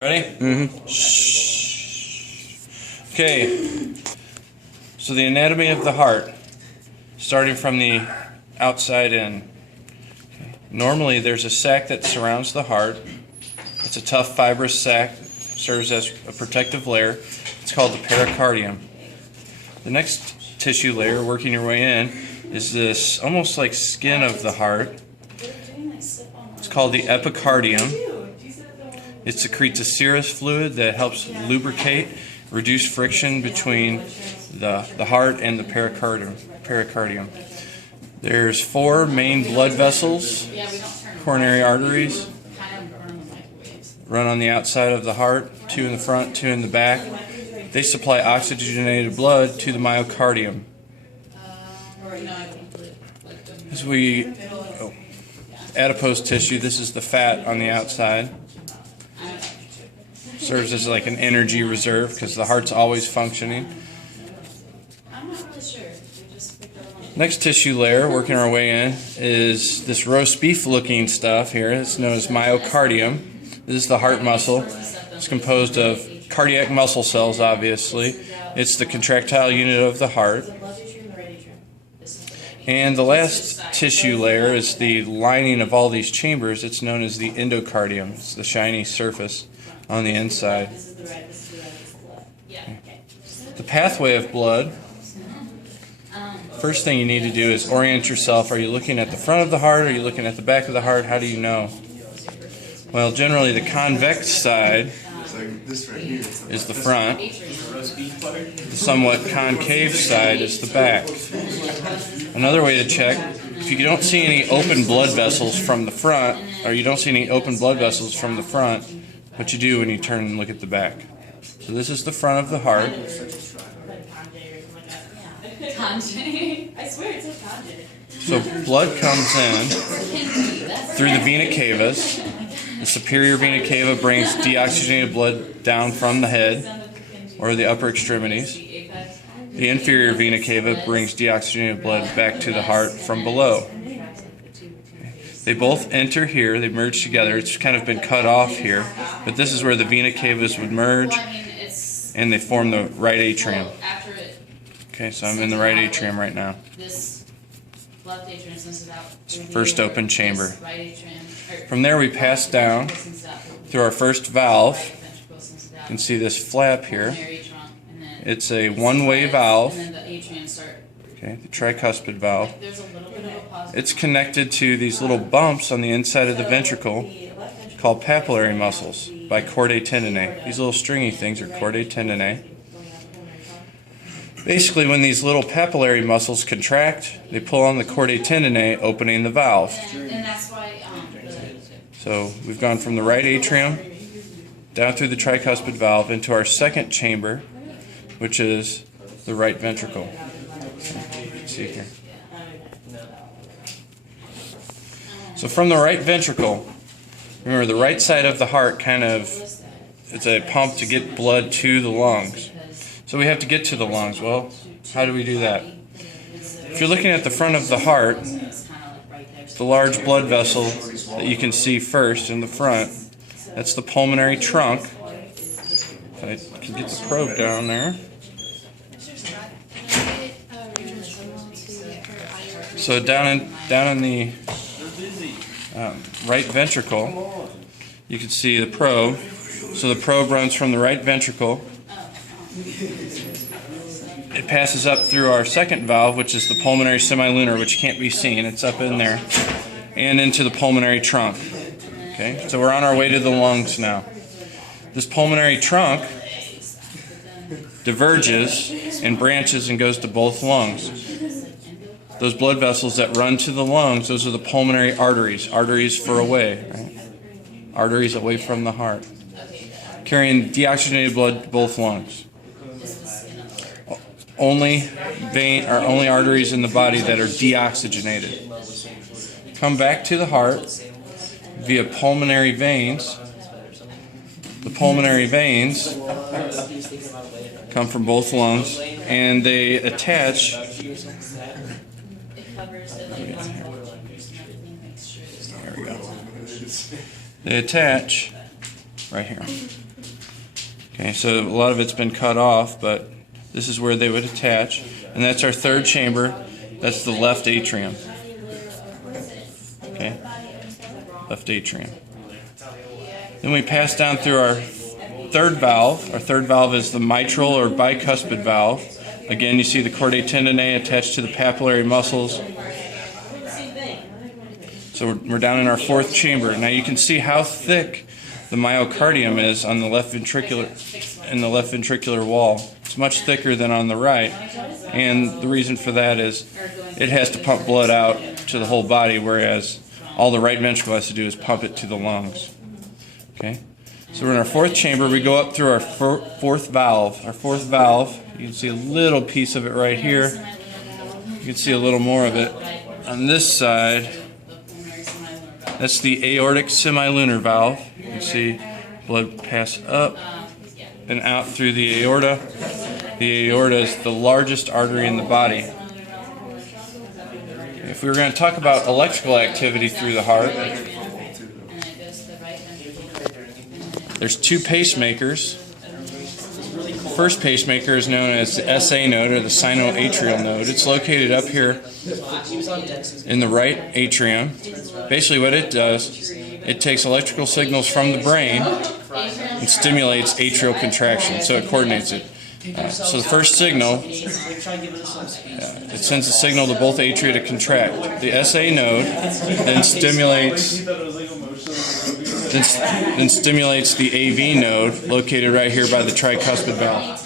Ready? Mm-hmm. Shh. Okay. So the anatomy of the heart, starting from the outside in. Okay. Normally there's a sac that surrounds the heart. It's a tough fibrous sac, serves as a protective layer. It's called the pericardium. The next tissue layer, working your way in, is this almost like skin of the heart. It's called the epicardium. It secretes a serous fluid that helps lubricate, reduce friction between the heart and the pericardium. There's 4 main blood vessels, coronary arteries, run on the outside of the heart, 2 in the front, 2 in the back. They supply oxygenated blood to the myocardium. Adipose tissue, this is the fat on the outside. Serves as like an energy reserve because the heart's always functioning. Next tissue layer, working our way in, is this roast beef looking stuff here. It's known as myocardium. This is the heart muscle. It's composed of cardiac muscle cells, obviously. It's the contractile unit of the heart. And the last tissue layer is the lining of all these chambers. It's known as the endocardium. It's the shiny surface on the inside. The pathway of blood. First thing you need to do is orient yourself. Are you looking at the front of the heart? Are you looking at the back of the heart? How do you know? Well, generally the convex side is the front. The somewhat concave side is the back. Another way to check, if you don't see any open blood vessels from the front, or you don't see any open blood vessels from the front, what you do when you turn and look at the back. So this is the front of the heart. So blood comes in through the vena cavas. The superior vena cava brings deoxygenated blood down from the head or the upper extremities. The inferior vena cava brings deoxygenated blood back to the heart from below. They both enter here, they merge together. It's kind of been cut off here, but this is where the vena cavas would merge and they form the right atrium. Okay, so I'm in the right atrium right now. First open chamber. From there we pass down through our first valve. You can see this flap here. It's a one-way valve. Okay, the tricuspid valve. It's connected to these little bumps on the inside of the ventricle called papillary muscles by chordae tendineae. These little stringy things are chordae tendineae. Basically, when these little papillary muscles contract, they pull on the chordae tendineae, opening the valve. So we've gone from the right atrium down through the tricuspid valve into our second chamber, which is the right ventricle. You can see here. So from the right ventricle, remember the right side of the heart it's a pump to get blood to the lungs. So we have to get to the lungs. Well, how do we do that? If you're looking at the front of the heart, the large blood vessel that you can see first in the front, that's the pulmonary trunk. If I can get the probe down there. So down in the right ventricle, you can see the probe. So the probe runs from the right ventricle. It passes up through our second valve, which is the pulmonary semilunar, which can't be seen. It's up in there. And into the pulmonary trunk. Okay, so we're on our way to the lungs now. This pulmonary trunk diverges and branches and goes to both lungs. Those blood vessels that run to the lungs, those are the pulmonary arteries. Arteries for away, right? Arteries away from the heart. Carrying deoxygenated blood to both lungs. Only arteries in the body that are deoxygenated. Come back to the heart via pulmonary veins. The pulmonary veins come from both lungs and they attach. There we go. They attach right here. Okay, so a lot of it's been cut off, but this is where they would attach. And that's our third chamber. That's the left atrium. Okay, left atrium. Then we pass down through our third valve. Our third valve is the mitral or bicuspid valve. Again, you see the chordae tendineae attached to the papillary muscles. So we're down in our fourth chamber. Now you can see how thick the myocardium is on the left ventricular wall. It's much thicker than on the right, and the reason for that is it has to pump blood out to the whole body, whereas all the right ventricle has to do is pump it to the lungs. Okay, so we're in our fourth chamber. We go up through our fourth valve. Our fourth valve, you can see a little piece of it right here. You can see a little more of it on this side. That's the aortic semilunar valve. You can see blood pass up and out through the aorta. The aorta is the largest artery in the body. If we were going to talk about electrical activity through the heart, there's two pacemakers. The first pacemaker is known as the SA node, or the sinoatrial node. It's located up here in the right atrium. Basically what it does, it takes electrical signals from the brain and stimulates atrial contraction, so it coordinates it. So the first signal, it sends a signal to both atria to contract. The SA node then stimulates the AV node, located right here by the tricuspid valve.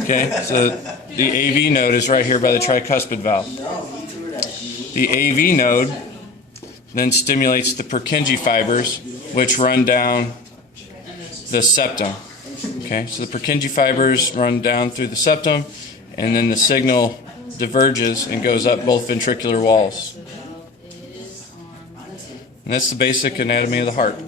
Okay, so the AV node is right here by the tricuspid valve. The AV node then stimulates the Purkinje fibers, which run down the septum. Okay, so the Purkinje fibers run down through the septum, and then the signal diverges and goes up both ventricular walls. And that's the basic anatomy of the heart.